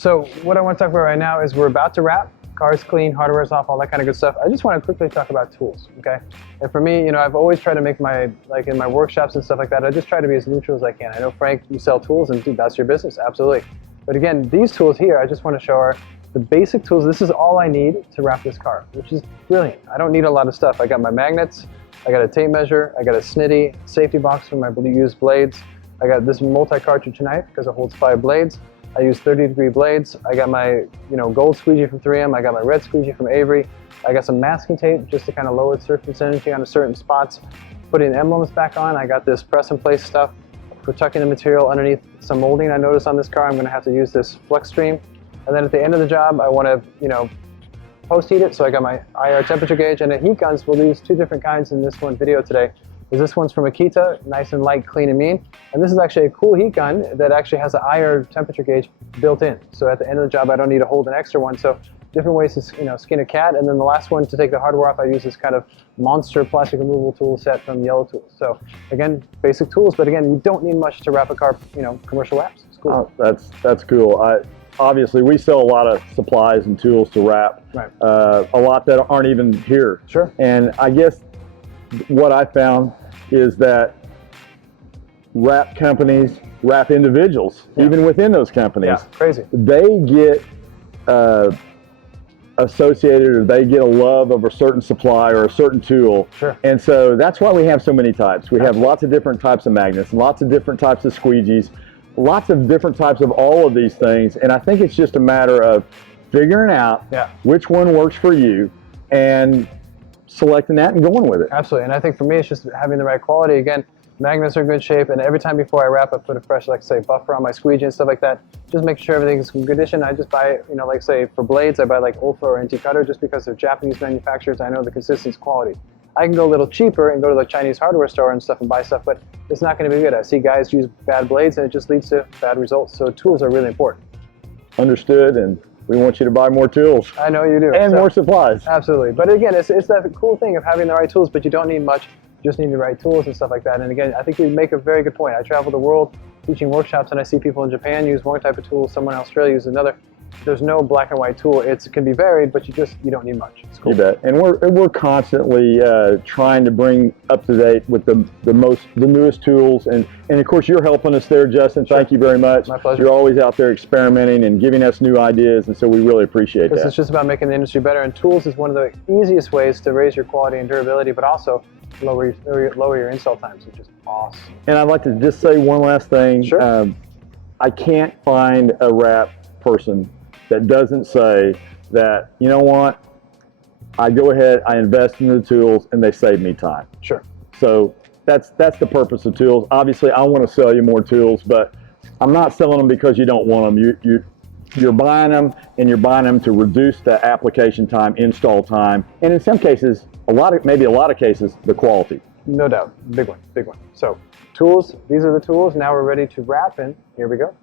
So what I want to talk about right now is we're about to wrap. Car's clean, hardware's off, all that kind of good stuff. I just want to quickly talk about tools, okay? And for me, I've always tried to make like in my workshops and stuff like that, I just try to be as neutral as I can. I know, Frank, you sell tools, and dude, that's your business, absolutely. But again, these tools here, I just want to show are the basic tools. This is all I need to wrap this car, which is brilliant. I don't need a lot of stuff. I got my magnets, I got a tape measure, I got a snitty safety box for my used blades. I got this multi-cartridge knife because it holds 5 blades. I use 30-degree blades. I got my gold squeegee from 3M. I got my red squeegee from Avery. I got some masking tape just to kind of lower the surface energy on certain spots. Putting emblems back on. I got this press and place stuff for tucking the material underneath some molding I noticed on this car. I'm going to have to use this flex stream. And then at the end of the job, I want to post heat it. So I got my IR temperature gauge and the heat guns. We'll use 2 different kinds in this one video today. This one's from Akita, nice and light, clean and mean. And this is actually a cool heat gun that actually has an IR temperature gauge built in. So at the end of the job, I don't need to hold an extra one. So different ways to skin a cat. And then the last one, to take the hardware off, I use this kind of monster plastic removal tool set from Yellow Tools. So again, basic tools, but again, you don't need much to wrap a car, commercial wraps. It's cool. Oh, that's cool. Obviously, we sell a lot of supplies and tools to wrap, right. A lot that aren't even here. Sure. And I guess what I found is that wrap companies wrap individuals, even within those companies. Yeah, crazy. They get associated, or they get a love of a certain supply or a certain tool. Sure. And so that's why we have so many types. We have lots of different types of magnets, lots of different types of squeegees, lots of different types of all of these things. And I think it's just a matter of figuring out which one works for you and selecting that and going with it. Absolutely. And I think for me, it's just having the right quality. Again, magnets are in good shape, and every time before I wrap, I put a fresh, like say, buffer on my squeegee and stuff like that. Just make sure everything's in condition. I just buy, like say for blades, I buy like Ultra or NT Cutter just because they're Japanese manufacturers. I know the consistency quality. I can go a little cheaper and go to the Chinese hardware store and stuff and buy stuff, but it's not going to be good. I see guys use bad blades and it just leads to bad results. So tools are really important. Understood, and we want you to buy more tools. I know you do. And more supplies. Absolutely. But again, it's that cool thing of having the right tools, but you don't need much. You just need the right tools and stuff like that. And again, I think you make a very good point. I travel the world teaching workshops, and I see people in Japan use one type of tool, someone in Australia uses another. There's no black and white tool. It can be varied, but you don't need much. It's cool. You bet. And we're constantly trying to bring up to date with the newest tools, and of course you're helping us there, Justin. Sure. Thank you very much. My pleasure. You're always out there experimenting and giving us new ideas, and so we really appreciate that. It's just about making the industry better, and tools is one of the easiest ways to raise your quality and durability, but also lower your install times, which is awesome. And I'd like to just say one last thing. Sure. I can't find a wrap person that doesn't say that, you know what, I go ahead, I invest in the tools, and they save me time. Sure. So that's the purpose of tools. Obviously, I want to sell you more tools, but I'm not selling them because you don't want them. You're buying them, and you're buying them to reduce the application time, install time, and in some cases, maybe a lot of cases, the quality. No doubt. Big one. So tools, these are the tools. Now we're ready to wrap, and here we go.